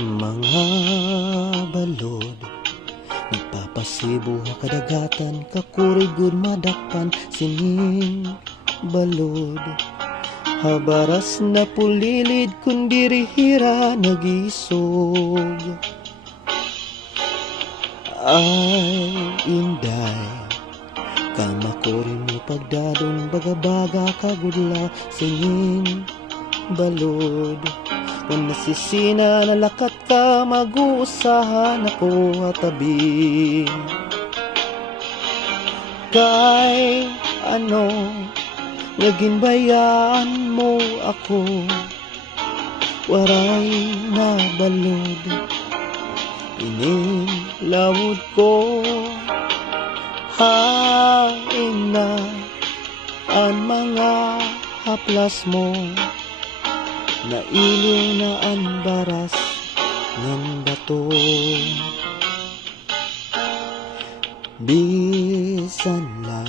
Mga balod nagpapasibo kadagatan, kakurigod madakpan sining balod. Habaras na pulilid kundi rihira nagisog. Ay inday kamakurin mo pagdadong bagabaga kagudla sining balod. Kung nasisina nalakat ka, mag-uusahan ako at tabi. Kay ano, naging bayan mo ako, waray na balod. Inilawod ko, hain na ang mga haplas mo. Nailiw na ang baras ng bato. Bisan lang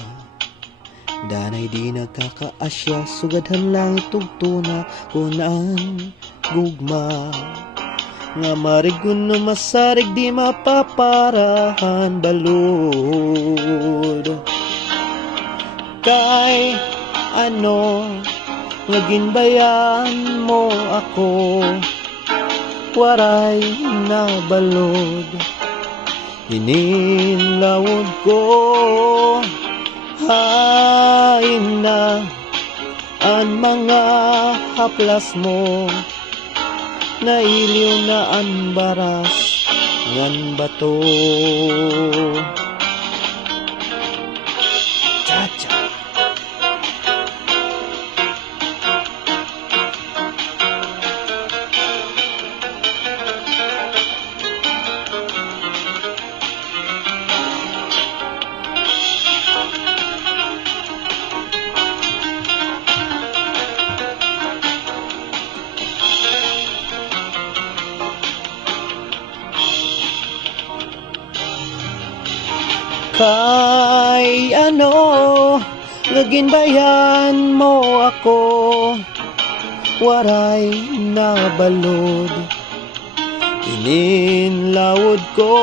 danay di nagkakaasya, sugadhan lang itugtuna kunang gugma. Nga marigun no masarig di mapaparahan balod. Kay ano, naging bayan mo ako, waray na balod. Inilawod ko, hain na ang mga haplas mo. Nailiw na ang baras ngan bato. Cha-cha. Kay ano, naging bayan mo ako, waray na balod. Ininlawod ko,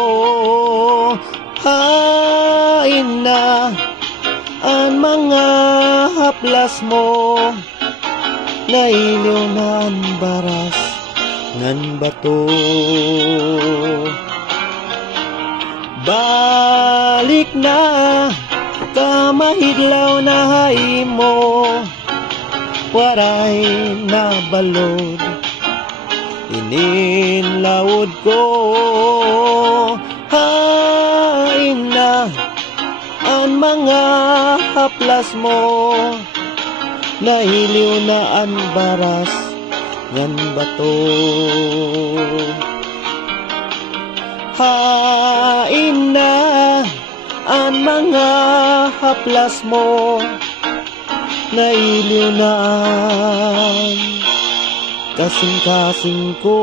hain na ang mga haplas mo. Nailiw na ang baras ng bato. Balik na kamahidlaw na hay mo, waray na balod. Ininlawod ko, hain na ang mga haplas mo. Nahiliw na ang baras ng bato. Hain na ang mga haplas mo. Nailiw na ang kasing-kasing ko.